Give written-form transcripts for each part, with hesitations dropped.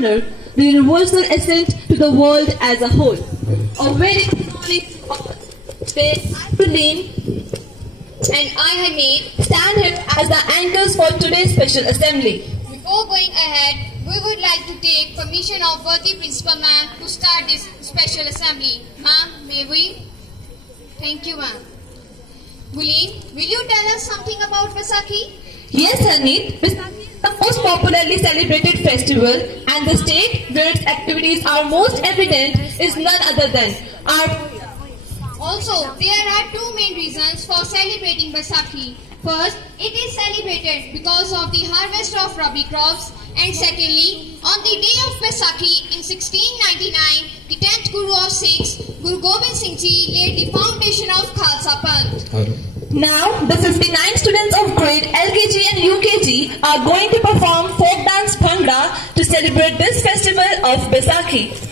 manner the universal assent to the world as a whole. A very good morning to all. Today, I, Pauline, and I, Hamid, stand here as the anchors for today's special assembly. Before going ahead, we would like to take permission of worthy principal ma'am to start this special assembly. Ma'am, may we? Thank you, ma'am. Pauline, will you tell us something about Vaisakhi? Yes, Hamid. Vaisakhi is the most popularly celebrated festival, and the state where its activities are most evident is none other than our. Also, there are two main reasons for celebrating Vaisakhi. First, it is celebrated because of the harvest of rabi crops, and secondly, on the day of Vaisakhi in 1699, the 10th Guru of Sikhs, Guru Gobind Singh Ji, laid the foundation of Khalsa Panth. Now, the 59 students of grade LKG and UKG are going to perform folk dance Bhangra to celebrate this festival of Vaisakhi.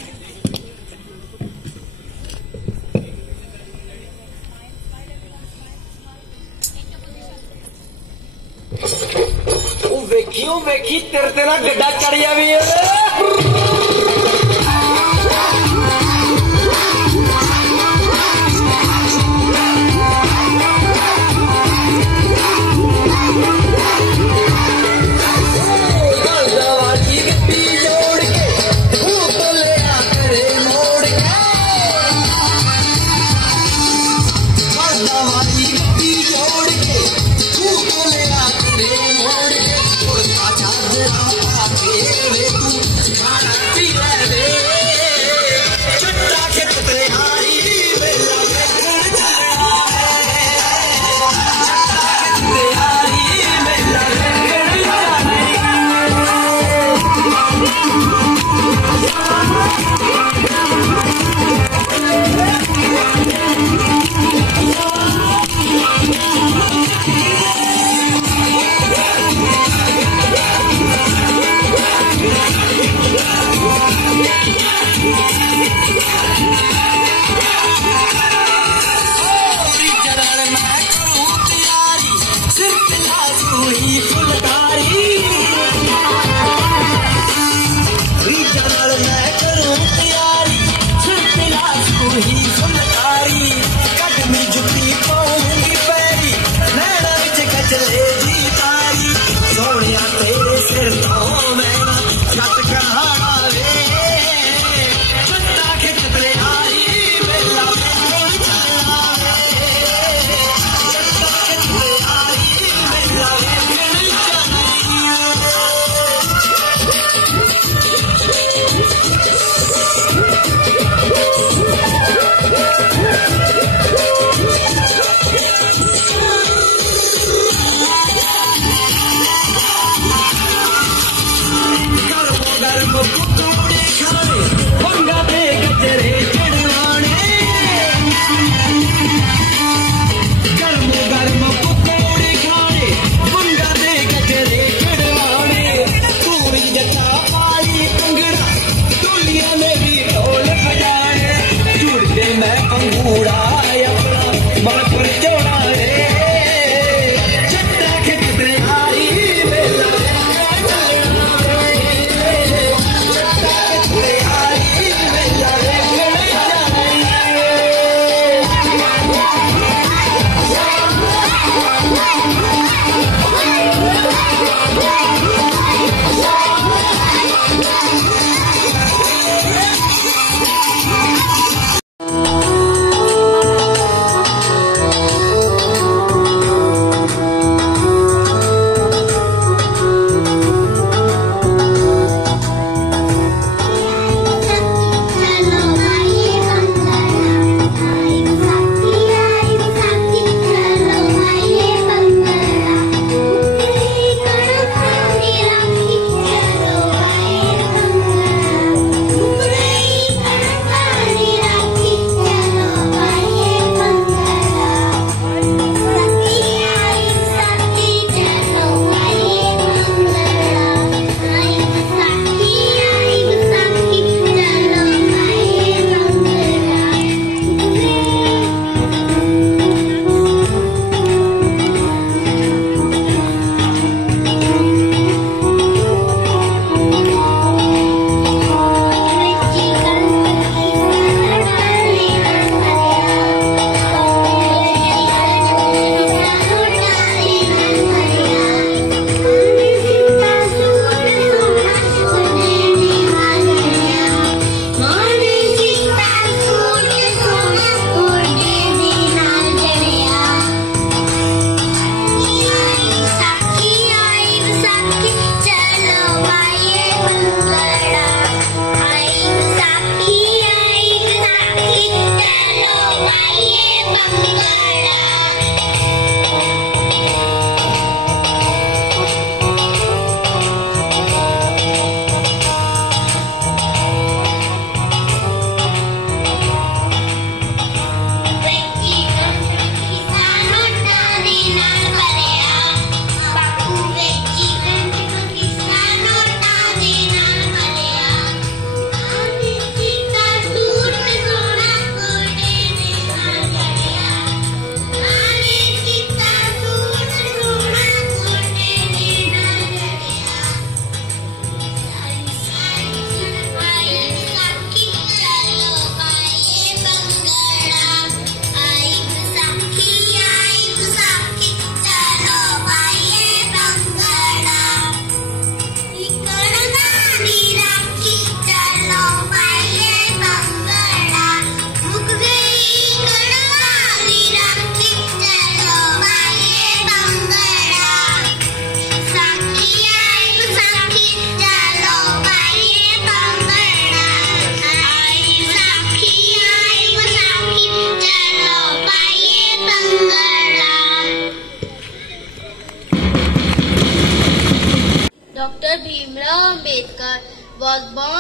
ਵੇਖੀ ਤੇਰੇ ਤੇ ਨਾ ਗੱਡਾ ਚੜ ਜਾਵੇ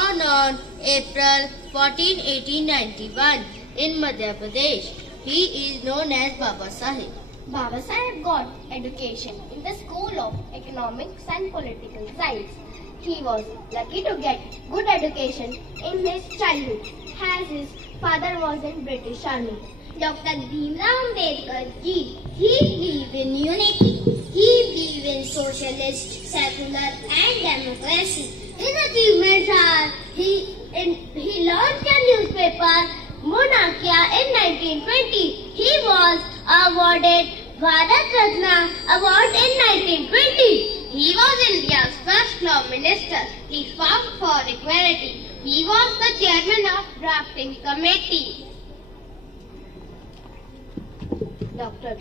born on April 14, 1891 in Madhya Pradesh. He is known as Baba Saheb. Baba Saheb got education in the School of Economics and Political Science. He was lucky to get good education in his childhood, as his father was in British Army. Dr. Bhimrao Ambedkar ji, he believed in unity. He believed in socialist, secular and democracy. His achievements are he launched a newspaper, Monarchia, in 1920. He was awarded Bharat Ratna Award in 1920. He was India's first law minister. He fought for equality. He was the chairman of drafting committee. Dr.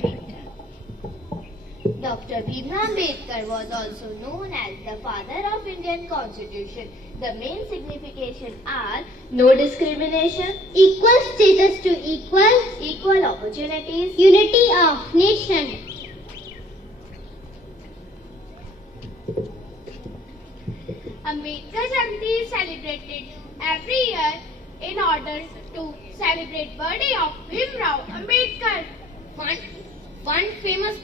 Bhimrao Ambedkar was also known as the father of Indian Constitution. The main significations are no discrimination, equal status to equal opportunities, unity of nation. Ambedkar Jayanti is celebrated every year in order to celebrate birthday of Bhimrao Ambedkar. One famous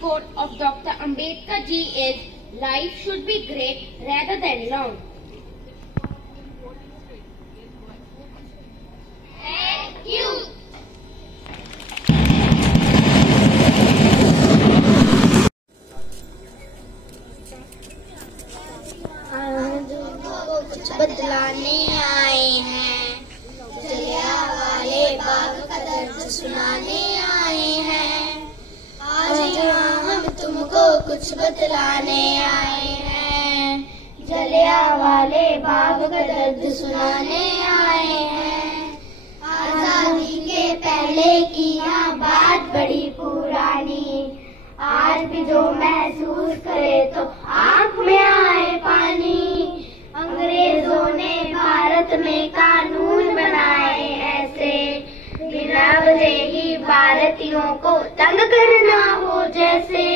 quote of Dr. Ambedkar ji is, life should be great rather than long. Thank you. कुछ बदलाने आए हैं, जलियांवाले बाग का दर्द सुनाने आए हैं। आज यहाँ हम तुमको कुछ बदलाने आए हैं, जलियांवाले बाग का दर्द सुनाने आए हैं। आजादी के पहले की यहाँ बात बड़ी पुरानी, आज भी जो महसूस करे तो आँख में आए पानी। अंग्रेजों ने भारत में कानून बनाए ऐसे, बिना वजह ही भारतीयों को तंग करना हो जैसे।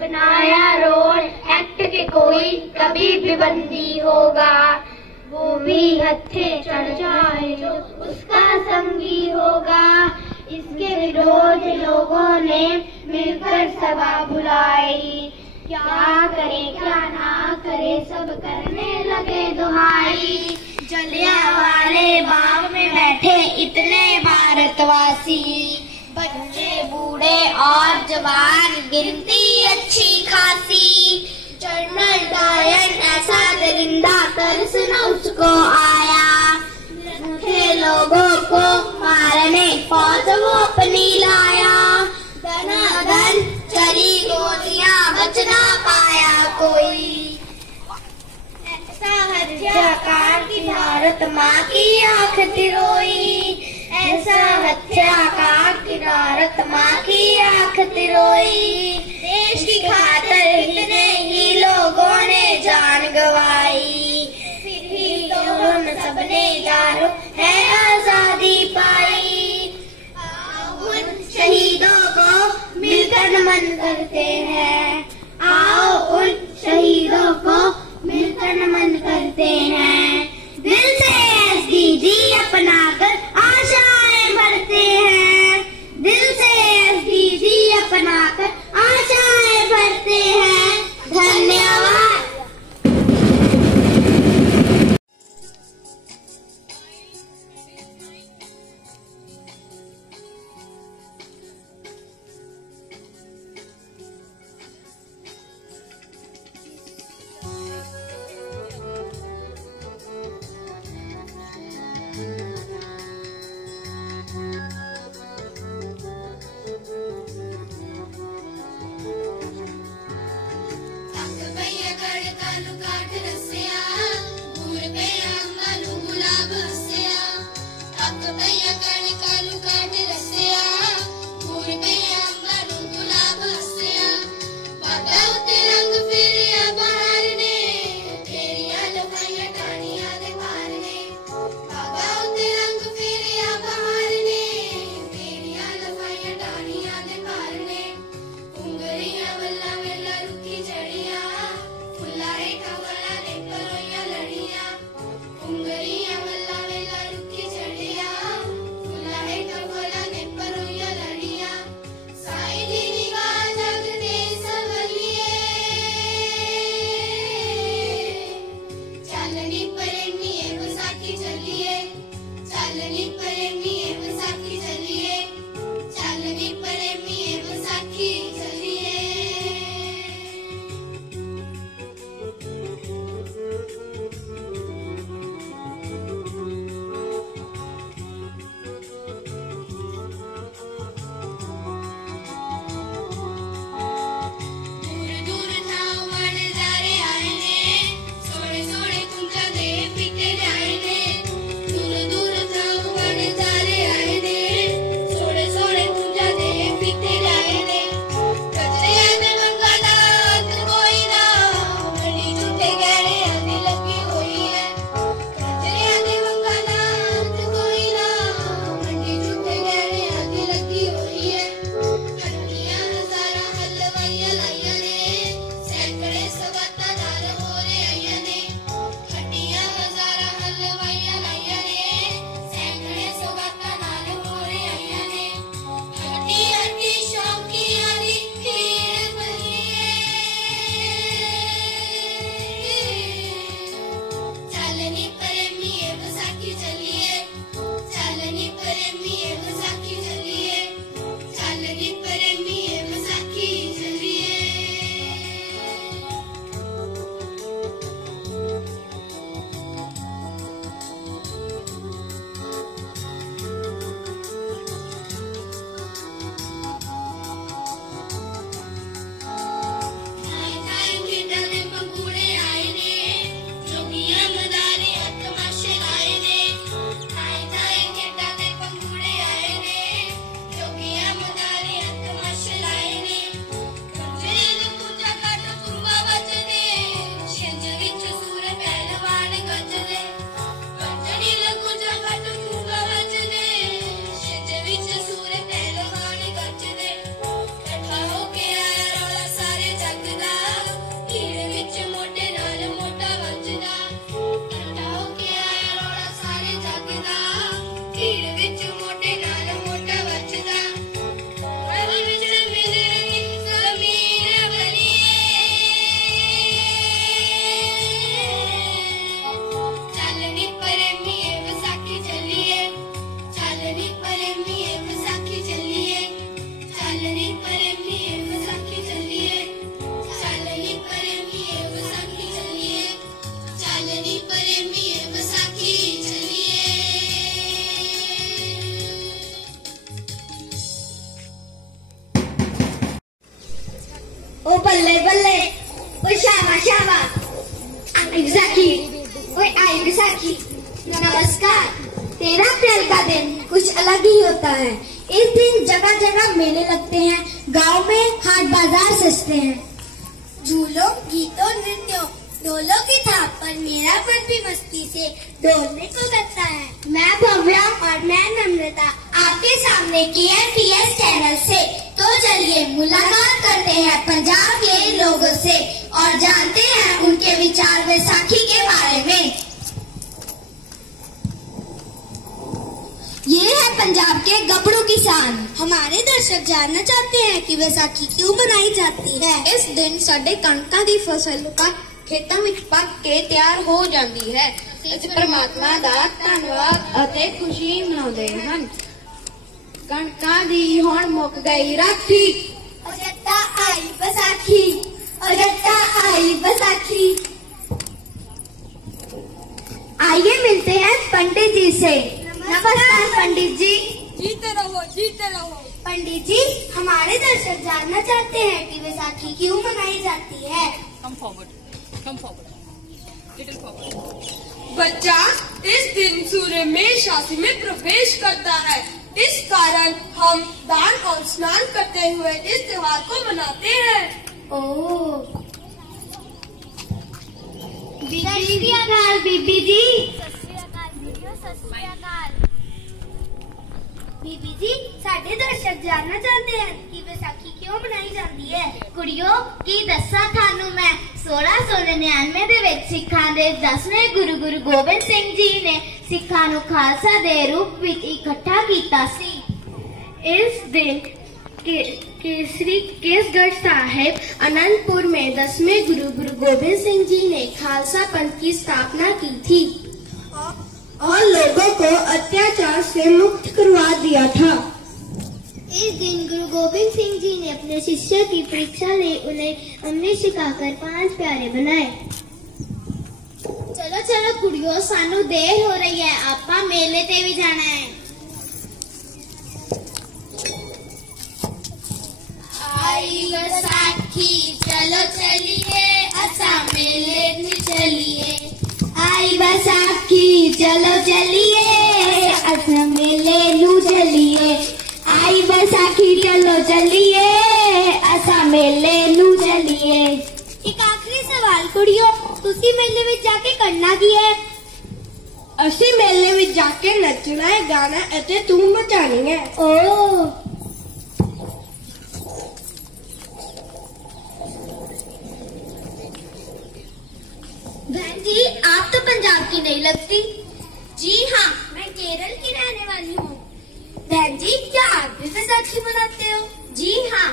बनाया रोड एक्ट के कोई कभी भी बंदी होगा, वो भी हत्थे चढ़ जाए जो उसका संगी होगा। इसके विरोध लोगों ने मिलकर सभा बुलाई, क्या करे क्या ना करे सब करने लगे दुहाई। जलियांवाले बाग में बैठे इतने भारतवासी, बच्चे बूढ़े और जवान गिनती अच्छी खासी। जनरल डायर ऐसा दरिंदा तरस न उसको आया, भूखे लोगों को मारने फौज वो अपनी लाया। धनाधन चली गोलियां बच ना पाया कोई, ऐसा हत्याकांड की भारत माँ की आँख तिरोई। ऐसा हत्याकांड की भारत माँ की आँख तिरोई। देश की खातर इतने ही लोगों ने जान गवाई, फिर ही तो हम सबने जानो है आजादी पाई। उन शहीदों को मिलकर नमन करते हैं, आओ उन शहीदों को मिलकर नमन करते हैं। दिल से एसडीजी अपनाकर आशाएं बढ़ते हैं, दिल से एसडीजी अपनाकर आशाएं बढ़ते हैं। धन्यवाद। एग्जैक्टली। ओए आई बैसाखी। नमस्कार। 13 अप्रैल का दिन कुछ अलग ही होता है। इस दिन जगह जगह मेले लगते हैं, गांव में हाट बाजार सजते हैं। झूलों, गीतों, नृत्यों, ढोलों की थाप पर मेरा मन भी मस्ती से डोलने को करता है। मैं भव्या और मैं नम्रता आपके सामने KNTS चैनल से। तो चलिए मुलाकात करते हैं पंजाब के लोगों से और जानते हैं उनके विचार बैसाखी के बारे में। ये है पंजाब के गबड़ू किसान। हमारे दर्शक जानना चाहते हैं कि बैसाखी क्यों मनाई जाती है। इस दिन साडे कणकां दी फसल खेतां विच पक के तैयार हो जाती है। ਅਸੀਂ परमात्मा दा धन्नवाद ਅਤੇ खुशी मनाउंदे हन। कणकां दी हुण मुक गई राखी। ओ जट्टा आई बैसाखी, ओ जट्टा आई बैसाखी। आइए मिलते हैं पंडित जी से। नमस्कार पंडित जी। जीते रहो, जीते रहो। पंडित जी, हमारे दर्शक जानना चाहते हैं कि बैसाखी क्यों मनाई जाती है। Come forward, little forward। बच्चा इस दिन सूर्य मेष राशि में प्रवेश करता है। इस कारण हम दान और स्नान करते हुए इस त्योहार को मनाते हैं। ओह, बीबी जी। बीबी जी, साडे दर्शक जानना चाहते हैं कि बैसाखी क्यों मनाई जाती है। कुड़ियों की दसा थानू मैं 1699 ਦੇ ਵਿੱਚ ਸਿੱਖਾਂ ਦੇ 10ਵੇਂ ਗੁਰੂ ਗੋਬਿੰਦ ਸਿੰਘ ਜੀ ਨੇ ਸਿੱਖਾਂ ਨੂੰ ਖਾਲਸਾ ਦੇ ਰੂਪ ਵਿੱਚ ਇਕੱਠਾ ਕੀਤਾ ਸੀ। इस दिन केसरी केसगढ़ साहिब अनंतपुर में 10वें गुरु गोबिंद सिंह जी ने खालसा पंथ की स्थापना की थी और लोगों को अत्याचार से मुक्त करवा दिया था। इस दिन गुरु गोबिंद सिंह जी ने अपने शिष्य की परीक्षा ली, उन्हें अमृत सिखाकर 5 प्यारे बनाए। चलो चलो कुड़ियों, सानू देर हो रही है, आपा मेले ते भी जाना है। आई बैसाखी चलो चलिए, असा मेले में चलिए। आई बैसाखी चलो चलिए, असा मेले नू चलिए। आई बैसाखी चलो चलिए, असा मेले नू चलिए। एक आखिरी सवाल कुड़ियों, तुसी मेले में जाके करना की है। असी मेले में जाके नचना है, गाना अते धूम मचानी है। ओह, बहन जी, आप तो पंजाब की नहीं लगती। जी हाँ, मैं केरल की रहने वाली हूँ। बहन जी, क्या आप भी बैसाखी मनाते हो। जी हाँ,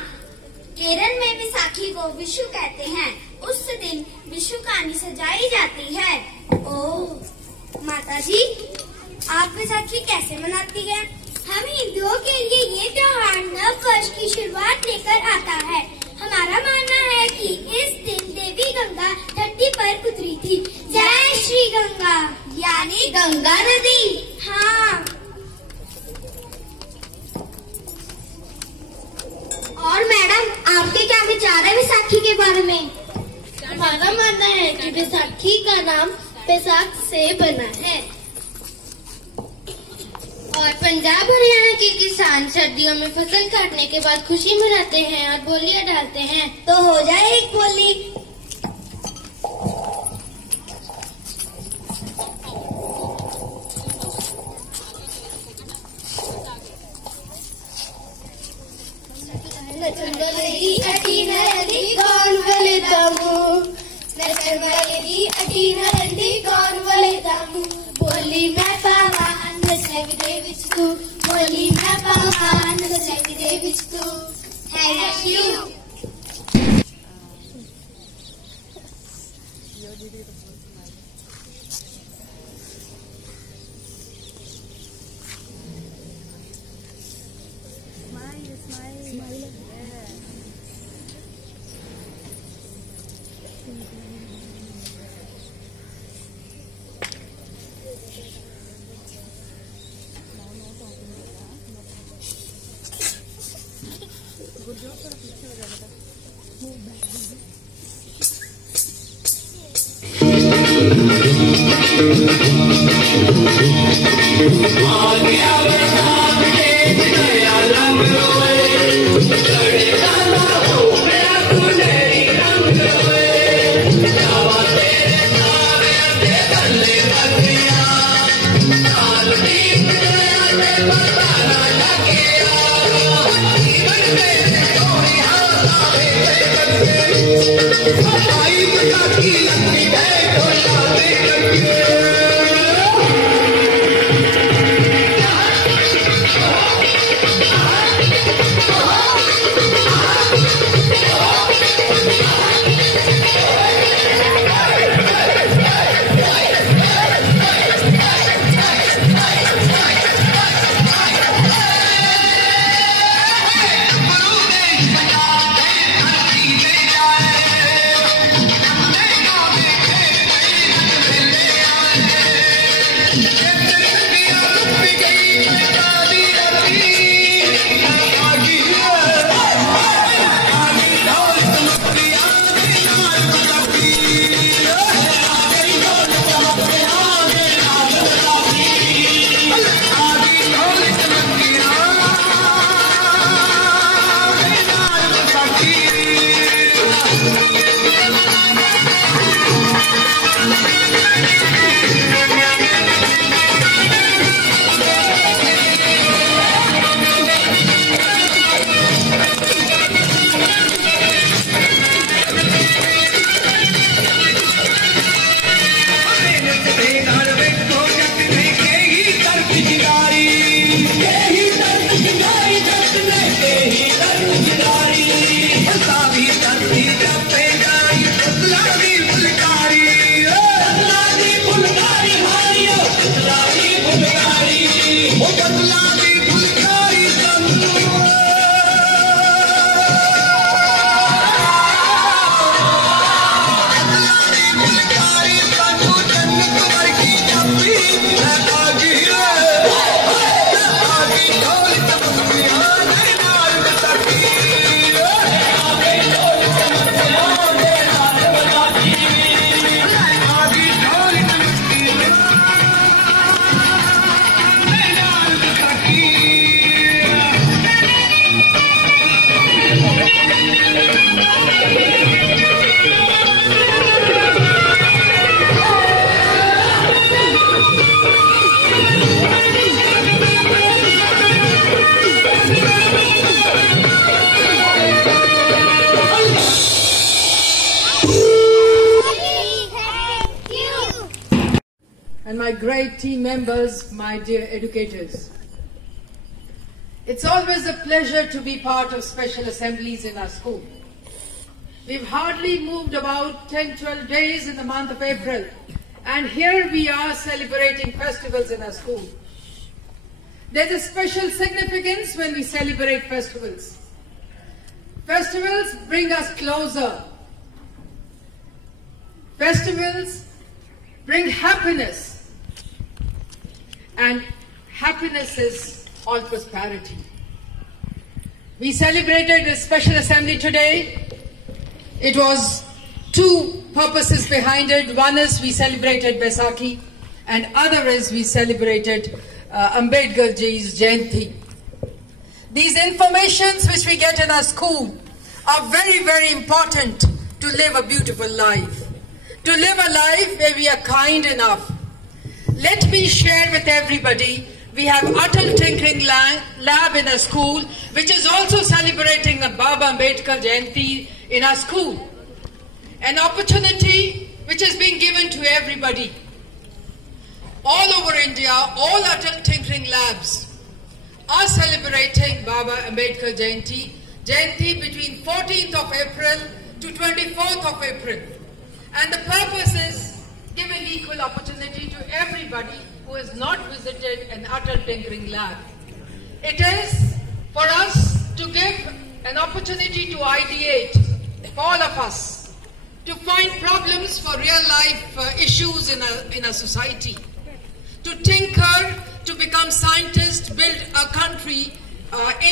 केरल में बैसाखी को विशु कहते हैं। उस दिन विशु कहानी सजाई जाती है। ओह, माता जी, आप बैसाखी कैसे मनाती है। हम हिंदुओं के लिए ये त्योहार नव वर्ष की शुरुआत लेकर आता है। हमारा मानना है कि इस दिन देवी गंगा धरती पर उतरी थी। जय श्री गंगा, यानी गंगा नदी। हाँ। और मैडम, आपके क्या विचार है बैसाखी के बारे में। हमारा मानना है कि बैसाखी का नाम बैसाख से बना है और पंजाब हरियाणा के किसान सर्दियों में फसल काटने के बाद खुशी मनाते हैं और बोलियां डालते हैं। तो हो जाए एक बोली। नचंगली अटी नरंदी कौन वले दामू, नचंगली अटी नरंदी कौन वले दामू। बोली मैं पावा नचंग दे विच तू, बोली मैं पावा नचंग दे विच तू। Thank you. Thank you. And my great team members, my dear educators. It's always a pleasure to be part of special assemblies in our school. We've hardly moved about 10-12 days in the month of April, and here we are celebrating festivals in our school. There's a special significance when we celebrate festivals. Festivals bring us closer. Festivals bring happiness. And happiness is all prosperity. We celebrated a special assembly today. It was two purposes behind it. One is we celebrated Baisakhi, and other is we celebrated Ambedkar Ji's Jayanti. These informations which we get in our school are very, very important to live a beautiful life. To live a life where we are kind enough. Let me share with everybody, we have Atal Tinkering Lab in our school, which is also celebrating the Baba Ambedkar Jayanti in our school. An opportunity which is being given to everybody. All over India, all Atal Tinkering Labs are celebrating Baba Ambedkar Jayanti between 14th of April to 24th of April. And the purpose is giving equal opportunity to everybody who has not visited an Atal Tinkering Lab. It is for us to give an opportunity to ideate, for all of us, to find problems for real life issues in a society, to tinker, to become scientists, build a country,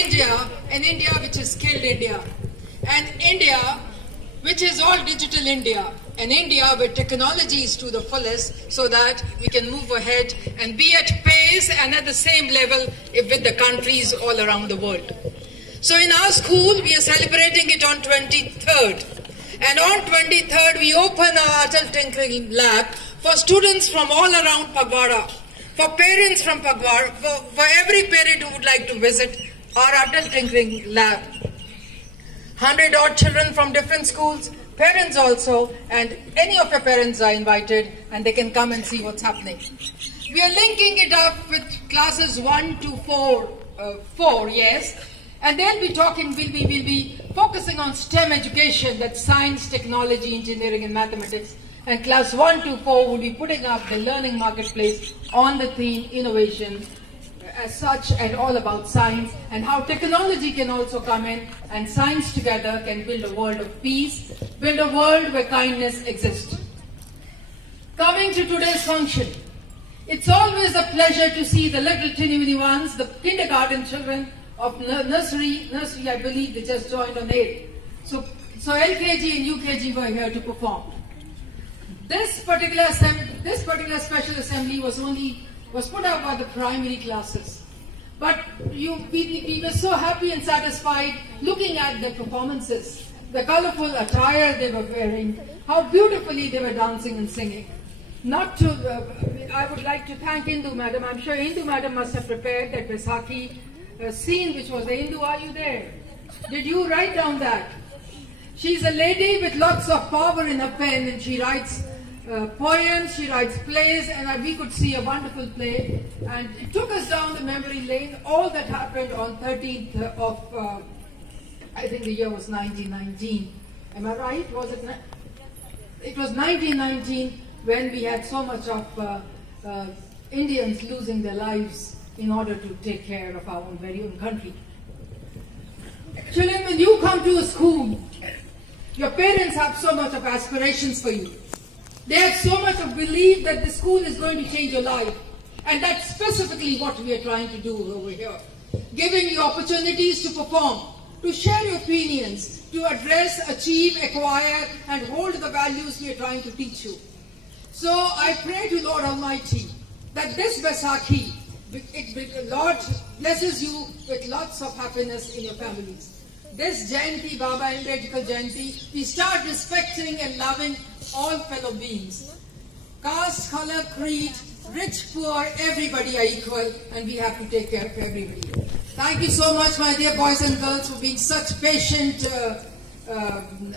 India, an India which is skilled India. And India which is all digital India, an India where technology is to the fullest so that we can move ahead and be at pace and at the same level with the countries all around the world. So in our school, we are celebrating it on 23rd. And on 23rd, we open our Atal Tinkering Lab for students from all around Phagwara, for parents from Phagwara, for every parent who would like to visit our Atal Tinkering Lab. 100 odd children from different schools, parents also, and any of your parents are invited and they can come and see what's happening. We are linking it up with classes 1 to 4, yes, and they'll be talking, we'll be focusing on STEM education, that's science, technology, engineering and mathematics, and class 1 to 4 will be putting up the learning marketplace on the theme innovation as such and all about science and how technology can also come in and science together can build a world of peace, build a world where kindness exists. Coming to today's function, it's always a pleasure to see the little teeny ones, the kindergarten children of nursery I believe they just joined on 8. So LKG and UKG were here to perform. This particular special assembly was put out by the primary classes. But we were so happy and satisfied looking at their performances, the colorful attire they were wearing, how beautifully they were dancing and singing. I would like to thank Indu Madam. I'm sure Indu Madam must have prepared that Vaisakhi scene which was there. Indu, are you there? Did you write down that? She's a lady with lots of power in her pen and she writes poems, she writes plays, and we could see a wonderful play, and it took us down the memory lane, all that happened on 13th of, I think the year was 1919. Am I right? Was it? It was 1919 when we had so much of Indians losing their lives in order to take care of our very own country. Children, when you come to a school, your parents have so much of aspirations for you. They have so much of belief that the school is going to change your life. And that's specifically what we are trying to do over here. Giving you opportunities to perform, to share your opinions, to address, achieve, acquire, and hold the values we are trying to teach you. So I pray to Lord Almighty that this Vaisakhi, Lord blesses you with lots of happiness in your families. This Jayanti, Baba Ambedkar Jayanti, we start respecting and loving all fellow beings. Caste, color, creed, rich, poor, everybody are equal, and we have to take care of everybody. Thank you so much, my dear boys and girls, for being such patient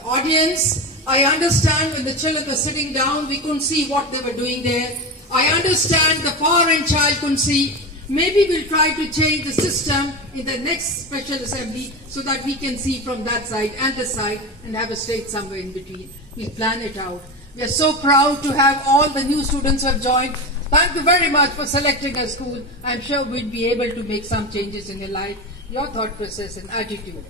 audience. I understand when the children were sitting down, we couldn't see what they were doing there. I understand the foreign child couldn't see. Maybe we'll try to change the system in the next special assembly so that we can see from that side and this side and have a stage somewhere in between. We'll plan it out. We are so proud to have all the new students who have joined. Thank you very much for selecting our school. I'm sure we'll be able to make some changes in your life, your thought process and attitude.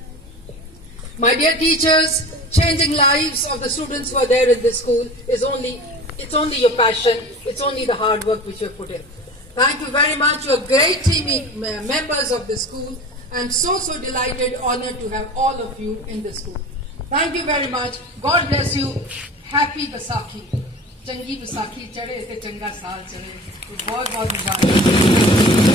My dear teachers, changing lives of the students who are there in this school is it's only your passion, it's only the hard work which you have put in. Thank you very much. You're great team members of the school. I'm so delighted, honored to have all of you in the school. Thank you very much. God bless you. Happy Vaisakhi. Changi Vaisakhi chade te changa saal chade. बहुत बहुत मुबारक।